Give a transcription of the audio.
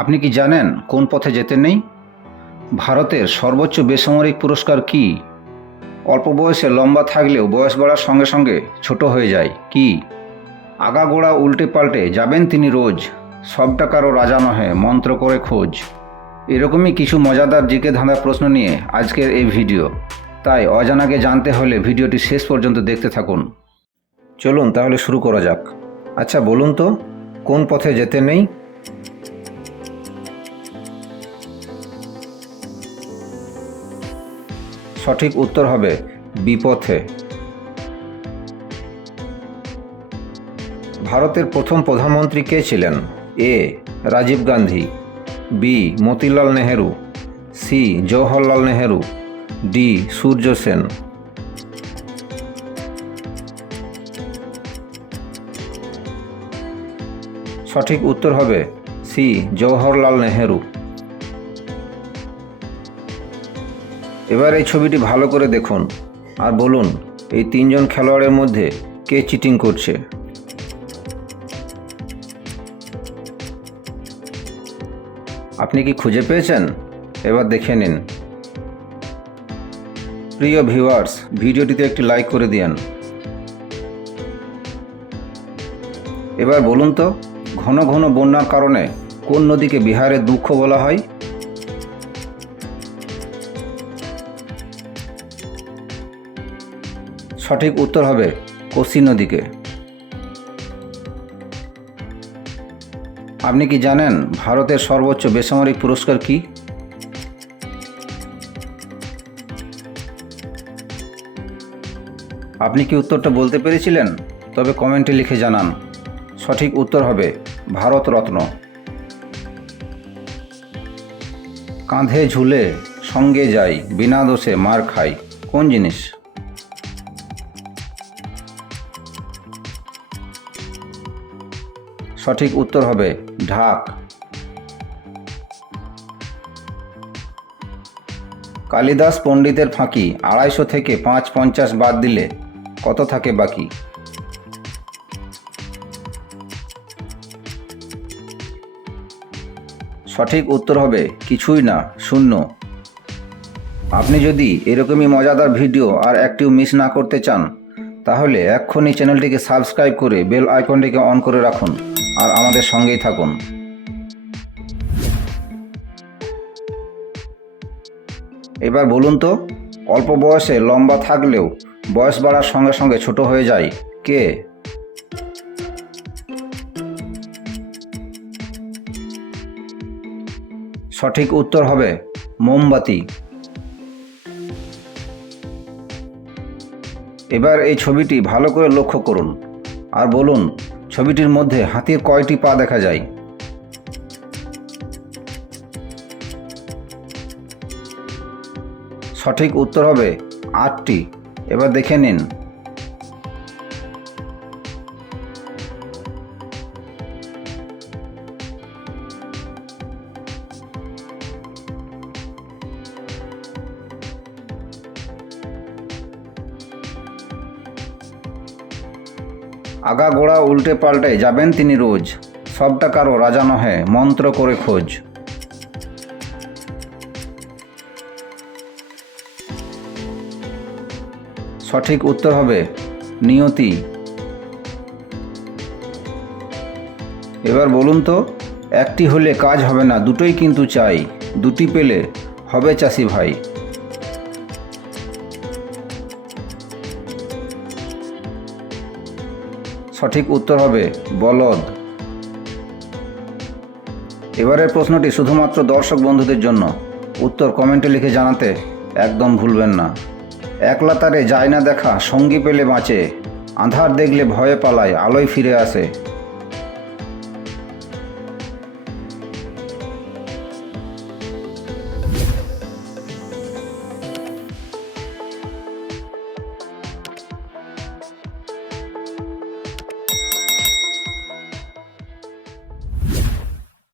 আপনি কি জানেন কোন পথে যেতে নেই? ভারতের সর্বোচ্চ বেসামরিক পুরস্কার কি? অল্প বয়সে লম্বা থাকলেও বয়স বাড়ার সঙ্গে সঙ্গে ছোট হয়ে যায় কি? আগাগোড়া উল্টে পাল্টে যাবেন তিনি রোজ, সবটা কারো রাজা নহে মন্ত্র করে খোঁজ। এরকমই কিছু মজাদার জিকে ধাঁধা প্রশ্ন নিয়ে আজকের এই ভিডিও। তাই অজানাকে জানতে হলে ভিডিওটি শেষ পর্যন্ত দেখতে থাকুন। চলুন তাহলে শুরু করা যাক। আচ্ছা বলুন তো, কোন পথে যেতে নেই? সঠিক উত্তর হবে বিপথে। ভারতের প্রথম প্রধানমন্ত্রী কে ছিলেন? A Rajiv Gandhi, B Motilal Nehru, C Jawaharlal Nehru, D Surya Sen. সঠিক উত্তর হবে সি জওহরলাল নেহেরু। এবার এই ছবিটি ভালো করে দেখুন আর বলুন এই তিনজন খেলোয়াড়ের মধ্যে কে চিটিং করছে। আপনি কি খুঁজে পেয়েছেন? এবার দেখে নিন। প্রিয় ভিউয়ার্স, ভিডিওটিতে একটি লাইক করে দিন। এবার বলুন তো, ঘন ঘন বন্যার কারণে কোন নদীকে বিহারের দুঃখ বলা হয়? সঠিক উত্তর হবে কোসি নদীকে। আপনি কি জানেন ভারতের সর্বোচ্চ বেসামরিক পুরস্কার কি? আপনি কি উত্তরটা বলতে পেরেছিলেন? তবে কমেন্টে লিখে জানান। সঠিক উত্তর হবে ভারতরত্ন। কাঁধে ঝুলে সঙ্গে যাই, বিনা দোষে মার খাই, কোন জিনিস? সঠিক উত্তর হবে ঢাক। কালিদাস পণ্ডিতের ফাঁকি 250 থেকে 550 বাদ দিলে কত থাকে বাকি? সঠিক উত্তর হবে কিছুই না, শূন্য। আপনি যদি এরকমই মজাদার ভিডিও আর একটিও মিস না করতে চান তাহলে এক্ষুনি চ্যানেলটিকে সাবস্ক্রাইব করে বেল আইকনটিকে অন করে রাখুন আর আমাদের সঙ্গেই থাকুন। এবার বলুন তো, অল্প বয়সে লম্বা থাকলেও বয়স বাড়ার সঙ্গে সঙ্গে ছোট হয়ে যায় কে? সঠিক উত্তর হবে মোমবাতি। এবার এই ছবিটি ভালো করে লক্ষ্য করুন আর বলুন ছবিটির মধ্যে হাতির কয়টি পা দেখা যায়? সঠিক উত্তর হবে 8টি। এবার দেখে নিন। আগাগোড়া উল্টে পাল্টে যাবেন তিনি রোজ, সবটা কারো রাজা নহে মন্ত্র করে খোঁজ। সঠিক উত্তর হবে নিয়তি। এবার বলুন তো, একটি হলে কাজ হবে না, দুটোই কিন্তু চাই, দুটি পেলে হবে চাষি ভাই। সঠিক উত্তর হবে বলদ। এবারের প্রশ্নটি শুধুমাত্র দর্শক বন্ধুদের জন্য, উত্তর কমেন্টে লিখে জানাতে একদম ভুলবেন না। একলা তারে যায় না দেখা, সঙ্গী পেলে বাঁচে, আঁধার দেখলে ভয়ে পালায়, আলোয় ফিরে আসে,